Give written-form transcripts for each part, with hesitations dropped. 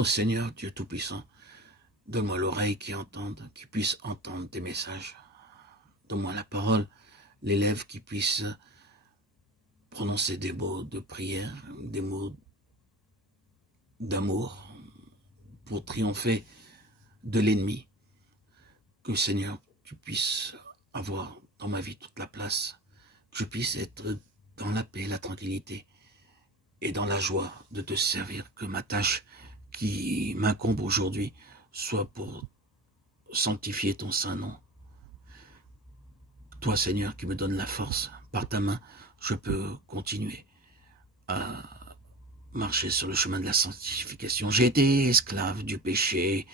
Ô Seigneur, Dieu Tout-Puissant, donne-moi l'oreille qui puisse entendre tes messages. Donne-moi la parole, les lèvres qui puissent prononcer des mots de prière, des mots d'amour pour triompher de l'ennemi. Que Seigneur, tu puisses avoir dans ma vie toute la place, que je puisse être dans la paix, la tranquillité et dans la joie de te servir, que ma tâche qui m'incombe aujourd'hui soit pour sanctifier ton saint nom. Toi, Seigneur, qui me donnes la force, par ta main, je peux continuer à marcher sur le chemin de la sanctification. J'ai été esclave du péché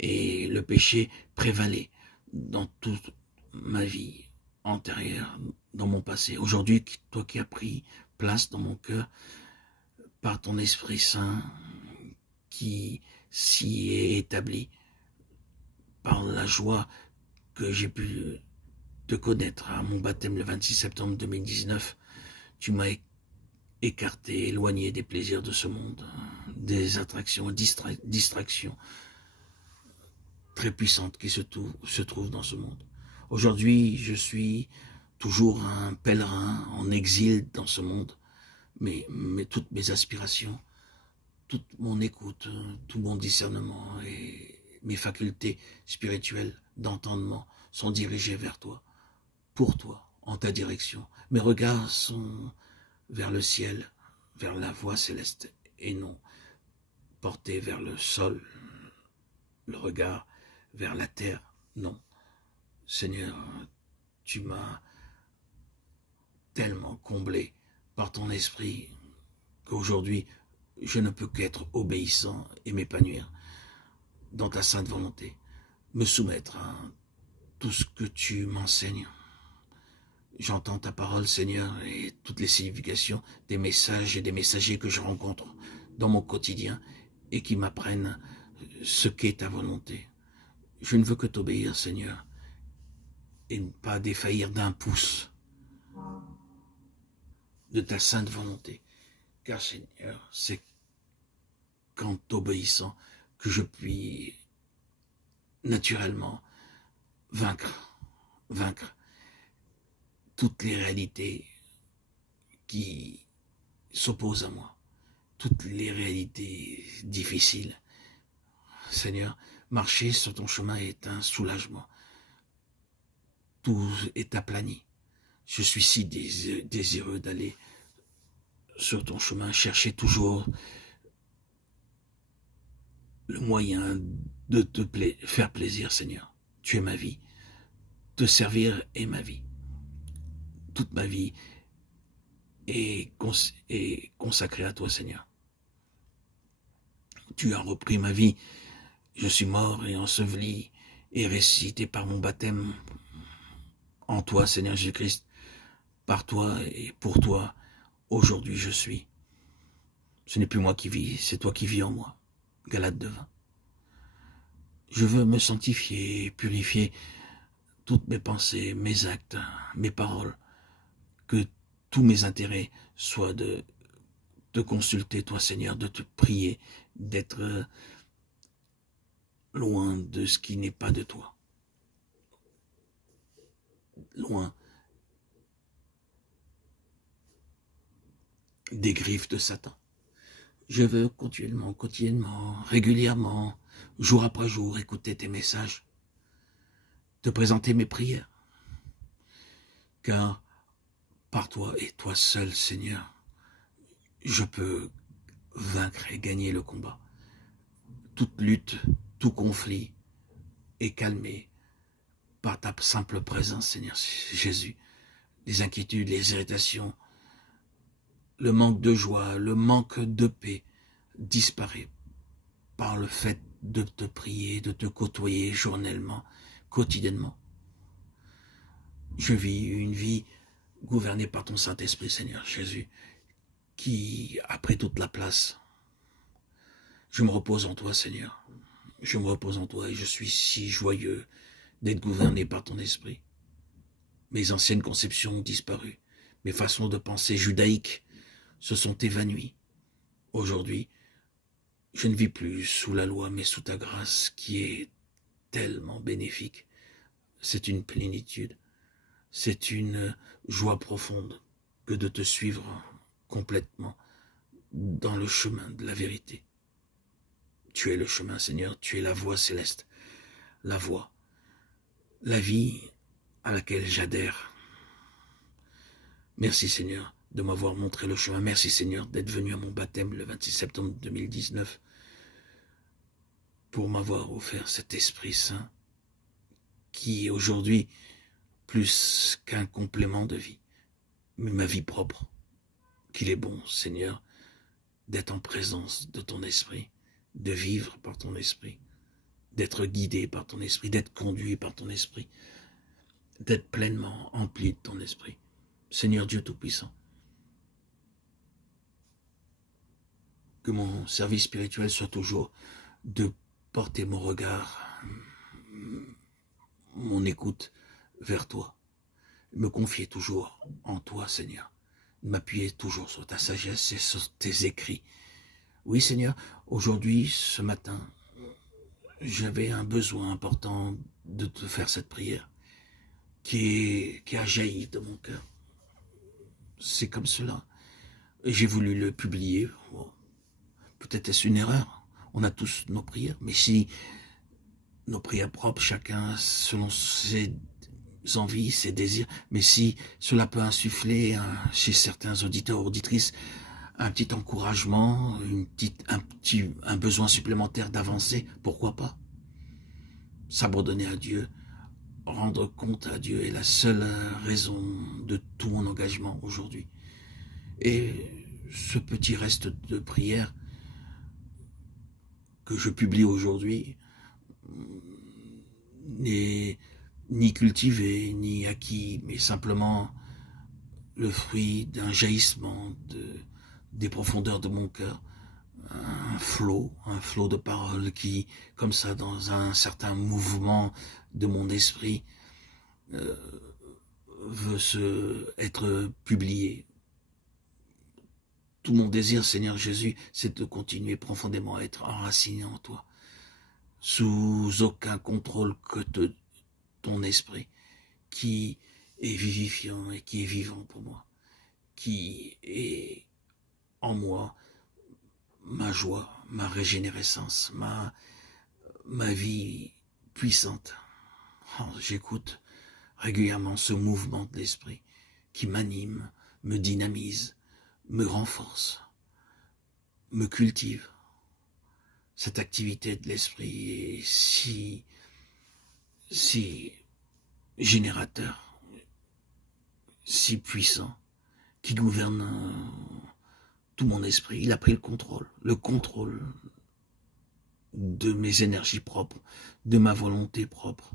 et le péché prévalait dans toute ma vie antérieure, dans mon passé. Aujourd'hui, toi qui as pris place dans mon cœur par ton Esprit Saint qui s'y est établi, par la joie que j'ai pu te connaître à mon baptême le 26 septembre 2019, tu m'as écarté, éloigné des plaisirs de ce monde, des attractions, distractions très puissantes qui se trouvent dans ce monde. Aujourd'hui, je suis toujours un pèlerin en exil dans ce monde, mais toutes mes aspirations, toute mon écoute, tout mon discernement et mes facultés spirituelles d'entendement sont dirigées vers toi, pour toi, en ta direction. Mes regards sont vers le ciel, vers la voie céleste, et non portés vers le sol, le regard vers la terre, non. Seigneur, tu m'as tellement comblé par ton esprit qu'aujourd'hui, je ne peux qu'être obéissant et m'épanouir dans ta sainte volonté, me soumettre à tout ce que tu m'enseignes. J'entends ta parole, Seigneur, et toutes les significations des messages et des messagers que je rencontre dans mon quotidien et qui m'apprennent ce qu'est ta volonté. Je ne veux que t'obéir, Seigneur, et ne pas défaillir d'un pouce de ta sainte volonté. Car, Seigneur, c'est qu'en t'obéissant que je puis naturellement vaincre toutes les réalités qui s'opposent à moi, toutes les réalités difficiles. Seigneur, marcher sur ton chemin est un soulagement. Tout est aplani. Je suis si désireux d'aller sur ton chemin, chercher toujours le moyen de te faire plaisir, Seigneur. Tu es ma vie. Te servir est ma vie. Toute ma vie est consacrée à toi, Seigneur. Tu as repris ma vie. Je suis mort et enseveli et ressuscité par mon baptême en toi, Seigneur Jésus-Christ. Par toi et pour toi, aujourd'hui je suis. Ce n'est plus moi qui vis, c'est toi qui vis en moi. Galates 2:20. Je veux me sanctifier, purifier toutes mes pensées, mes actes, mes paroles, que tous mes intérêts soient de te consulter, toi Seigneur, de te prier, d'être loin de ce qui n'est pas de toi, loin des griffes de Satan. Je veux quotidiennement, régulièrement, jour après jour, écouter tes messages, te présenter mes prières, car par toi et toi seul, Seigneur, je peux vaincre et gagner le combat. Toute lutte, tout conflit est calmé par ta simple présence, Seigneur Jésus. Les inquiétudes, les irritations, le manque de joie, le manque de paix disparaît par le fait de te prier, de te côtoyer journellement, quotidiennement. Je vis une vie gouvernée par ton Saint-Esprit, Seigneur Jésus, qui a pris toute la place. Je me repose en toi, Seigneur. Je me repose en toi et je suis si joyeux d'être gouverné par ton esprit. Mes anciennes conceptions ont disparu. Mes façons de penser judaïques se sont évanouies. Aujourd'hui, Je ne vis plus sous la loi, mais sous ta grâce qui est tellement bénéfique. C'est une plénitude, c'est une joie profonde que de te suivre complètement dans le chemin de la vérité. Tu es le chemin, Seigneur, tu es la voie céleste, la voie, la vie à laquelle j'adhère. Merci, Seigneur, de m'avoir montré le chemin. Merci, Seigneur, d'être venu à mon baptême le 26 septembre 2019 pour m'avoir offert cet Esprit Saint qui est aujourd'hui plus qu'un complément de vie, mais ma vie propre. Qu'il est bon, Seigneur, d'être en présence de ton Esprit, de vivre par ton Esprit, d'être guidé par ton Esprit, d'être conduit par ton Esprit, d'être pleinement empli de ton Esprit. Seigneur Dieu Tout-Puissant, que mon service spirituel soit toujours de porter mon regard, mon écoute vers toi, me confier toujours en toi, Seigneur, m'appuyer toujours sur ta sagesse et sur tes écrits. Oui, Seigneur, aujourd'hui, ce matin, j'avais un besoin important de te faire cette prière qui a jailli de mon cœur. C'est comme cela. Et j'ai voulu le publier. Oh, peut-être est-ce une erreur. On a tous nos prières, mais si nos prières propres, chacun selon ses envies, ses désirs, mais si cela peut insuffler chez certains auditeurs ou auditrices un petit encouragement, un besoin supplémentaire d'avancer, pourquoi pas? S'abandonner à Dieu, rendre compte à Dieu est la seule raison de tout mon engagement aujourd'hui. Et ce petit reste de prière que je publie aujourd'hui n'est ni cultivé, ni acquis, mais simplement le fruit d'un jaillissement des profondeurs de mon cœur, un flot de paroles qui, comme ça, dans un certain mouvement de mon esprit, veut être publié. Tout mon désir, Seigneur Jésus, c'est de continuer profondément à être enraciné en toi, sous aucun contrôle que de ton esprit, qui est vivifiant et qui est vivant pour moi, qui est en moi ma joie, ma régénérescence, ma vie puissante. Oh, j'écoute régulièrement ce mouvement de l'esprit qui m'anime, me dynamise, me renforce, me cultive. Cette activité de l'esprit est si générateur, si puissant, qui gouverne tout mon esprit. Il a pris le contrôle de mes énergies propres, de ma volonté propre,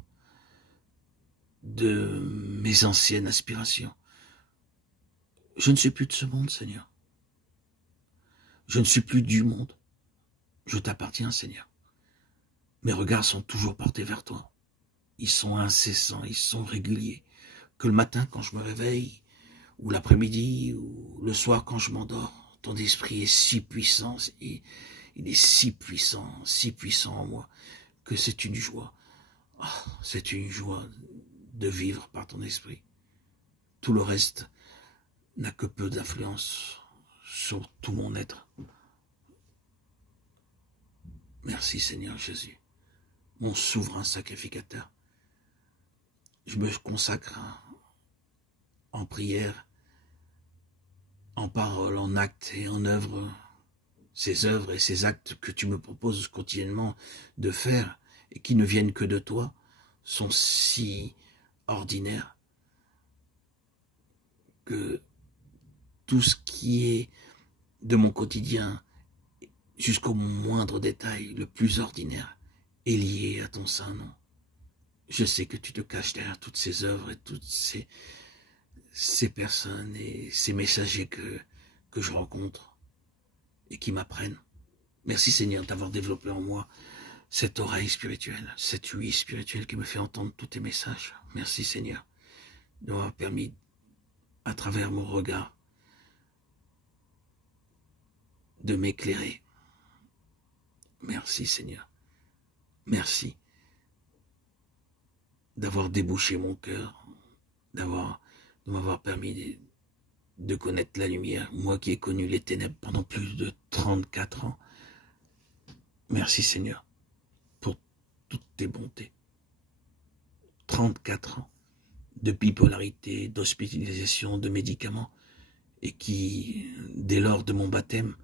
de mes anciennes aspirations. Je ne suis plus de ce monde, Seigneur. Je ne suis plus du monde. Je t'appartiens, Seigneur. Mes regards sont toujours portés vers toi. Ils sont incessants, ils sont réguliers. Que le matin, quand je me réveille, ou l'après-midi, ou le soir, quand je m'endors, ton esprit est si puissant, et il est si puissant en moi, que c'est une joie. Oh, c'est une joie de vivre par ton esprit. Tout le reste n'a que peu d'influence sur tout mon être. Merci Seigneur Jésus, mon souverain sacrificateur. Je me consacre en prière, en parole, en acte et en œuvre, ces œuvres et ces actes que tu me proposes quotidiennement de faire et qui ne viennent que de toi, sont si ordinaires que tout ce qui est de mon quotidien, jusqu'au moindre détail, le plus ordinaire, est lié à ton saint nom. Je sais que tu te caches derrière toutes ces œuvres et toutes ces personnes et ces messagers que je rencontre et qui m'apprennent. Merci Seigneur d'avoir développé en moi cette oreille spirituelle, cette ouïe spirituelle qui me fait entendre tous tes messages. Merci Seigneur de m'avoir permis, à travers mon regard, de m'éclairer Merci Seigneur. Merci d'avoir débouché mon cœur, de m'avoir permis de connaître la lumière, moi qui ai connu les ténèbres pendant plus de 34 ans. Merci Seigneur pour toutes tes bontés. 34 ans de bipolarité, d'hospitalisation, de médicaments, et qui, dès lors de mon baptême,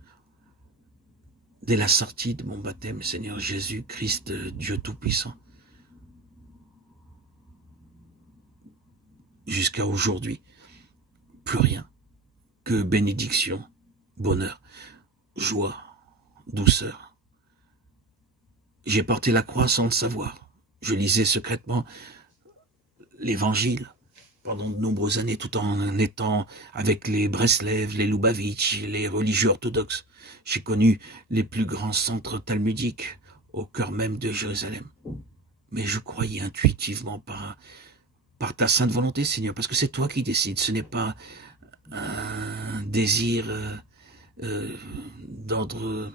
dès la sortie de mon baptême, Seigneur Jésus-Christ, Dieu Tout-Puissant, jusqu'à aujourd'hui, plus rien que bénédiction, bonheur, joie, douceur. J'ai porté la croix sans le savoir. Je lisais secrètement l'évangile pendant de nombreuses années, tout en étant avec les Breslev, les Lubavitch, les religieux orthodoxes. J'ai connu les plus grands centres talmudiques au cœur même de Jérusalem. Mais je croyais intuitivement par ta sainte volonté, Seigneur, parce que c'est toi qui décides. Ce n'est pas un désir d'ordre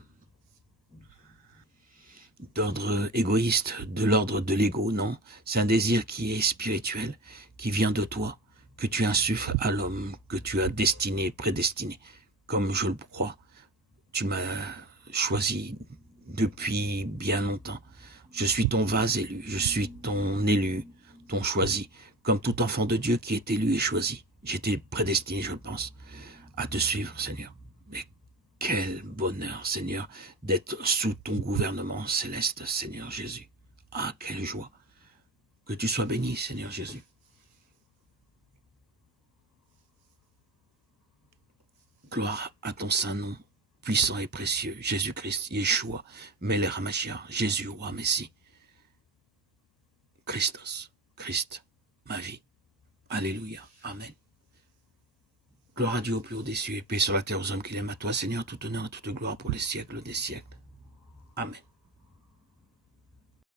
égoïste, de l'ordre de l'ego, non. C'est un désir qui est spirituel, qui vient de toi, que tu insuffles à l'homme, que tu as destiné, prédestiné. Comme je le crois, tu m'as choisi depuis bien longtemps. Je suis ton vase élu, je suis ton élu, ton choisi, comme tout enfant de Dieu qui est élu et choisi. J'étais prédestiné, je pense, à te suivre, Seigneur. Mais quel bonheur, Seigneur, d'être sous ton gouvernement céleste, Seigneur Jésus. Ah, quelle joie. Que tu sois béni, Seigneur Jésus. Gloire à ton saint nom, puissant et précieux, Jésus-Christ, Yeshua, Melech HaMashiach, Jésus, roi Messie. Christos, Christ, ma vie. Alléluia, Amen. Gloire à Dieu au plus haut des cieux et paix sur la terre aux hommes qu'il aime, à toi, Seigneur, tout honneur et toute gloire pour les siècles des siècles. Amen.